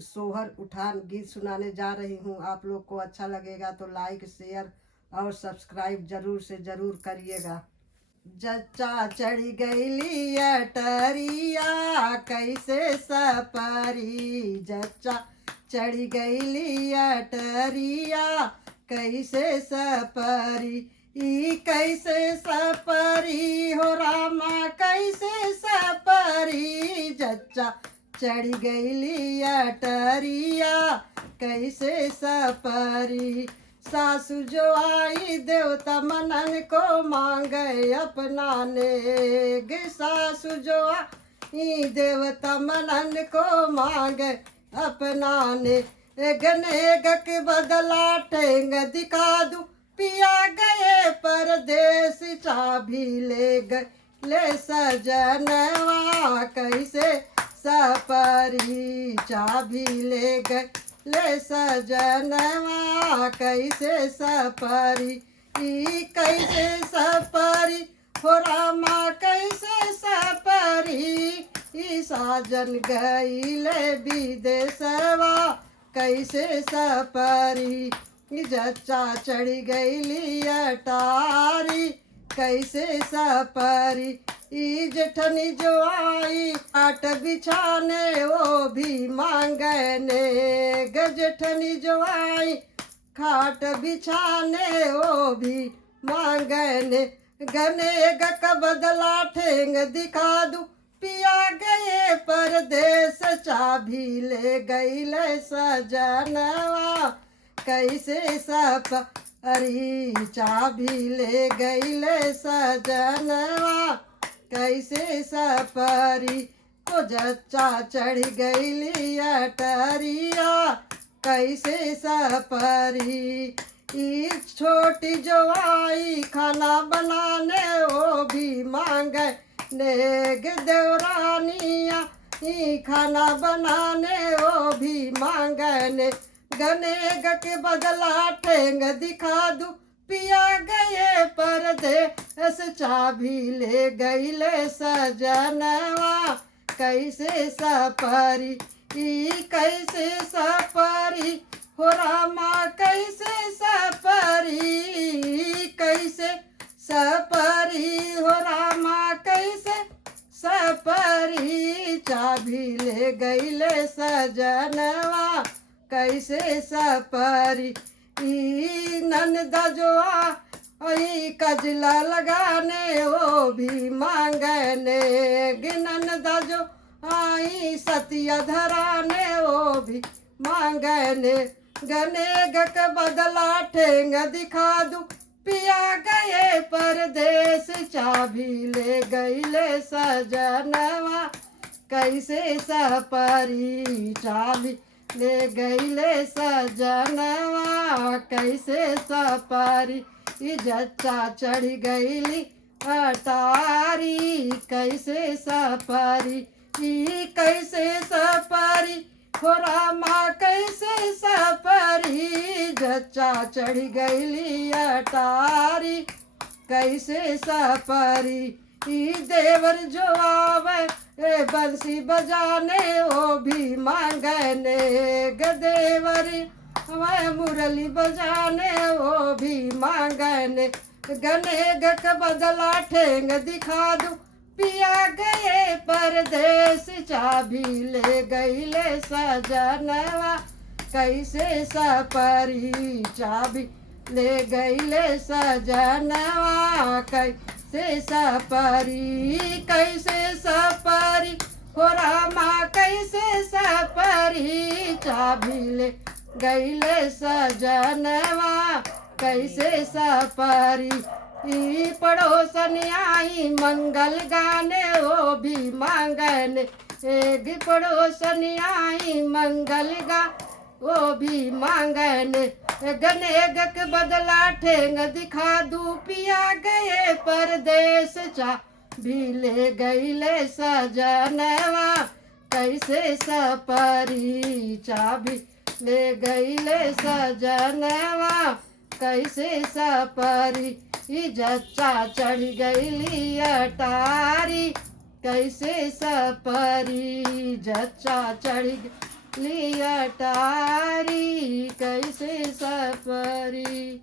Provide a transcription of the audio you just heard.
सोहर उठान गीत सुनाने जा रही हूँ। आप लोग को अच्छा लगेगा तो लाइक शेयर और सब्सक्राइब जरूर से जरूर करिएगा। जच्चा चढ़ी गईली अटरिया कैसे सपरी, जच्चा चढ़ी गईली अटरिया कैसे सपरी, ई कैसे सपरी हो रामा कैसे सपरी, जच्चा चढ़ी गईली अटरिया कैसे सपरी। सासु जो आई देवता मनन को मांगे अपनाने, गे सासु जो आई देवता मनन को मांगे अपनाने, गने गक बदला ठेंग दिखा दूं पिया गए परदेस, चाबी ले गए ले सजनवा कैसे सपरी, चाबी ले गए ले सजनवा कैसे सपरी, ई कैसे सपरी हो रामा कैसे सपरी, ई साजन गईले विदेशवा कैसे सपरी, जच्चा चढ़ी गईली अटारी कैसे सपरी, ई जेठनी जो आई आट बिछाने वो भी मांगने, गजेठनी जो आई खाट बिछाने वो भी मांगने, गने गक बदला ठेंग दिखा दूं पिया गए परदेस, चाबी ले गईले सजनवा कैसे सपरी, चाबी ले गईले सजनवा कैसे सपरी, ओ जच्चा चढ़ गईली अटरिया कैसे सपरी, ई छोटी जो आई खाना बनाने वो भी मांगे नेग देवरानिया, ई खाना बनाने वो भी मांगने, गने के बदला ठेंग दिखा दूं पिया गए परदेस, चाबी ले गईले सजनवा कैसे सपरी, ई कैसे सपरी हो रामा कैसे सपरी, कैसे सपरी हो रामा कैसे सपरी, चाबी ले गईले सजनवा कैसे सपरी, ई ननदा जो आई कजला लगाने वो भी मांगने, ननदा जो आई सतिया धराने वो भी मांगने, गने गक बदला ठेंग दिखा दूं पिया गए परदेस, चाबी ले गईले सजनवा कैसे सपरी, चाबी ले गईले सजनवा कैसे सपरी, ई जच्चा चढ़ी गईली अटारी कैसे सपरी, ई कैसे सपरी हो रामा कैसे सपरी, जच्चा चढ़ी गईली अटारी कैसे सपरी, ई देवर जो आवे बंसी बजाने वो भी मांगने, गदेवरी वह मुरली बजाने वो भी मांगने, गने गक बदला ठेंग दिखा दूं पिया गए परदेस, चाबी ले गईले सजनवा कैसे सपरी, चाबी ले गईले सजनवा कैसे सपरी, कैसे सपरी हो रामा कैसे सपरी, चाबी ले गईले सजनवा कैसे सपरी, ई पड़ोसन आई मंगल गाने वो भी मांगने, एक पड़ोसन आई मंगल गा वो भी मांगने, गने गक बदला ठेंग दिखा दूं पिया गए परदेस, चाबी ले गईले सजनवा कैसे सपरी, चाबी ले गईले सजनवा कैसे सपरी, ई जच्चा चढ़ गईली अटारी कैसे सपरी, जच्चा चढ़ लिया टारी कैसे सपरी।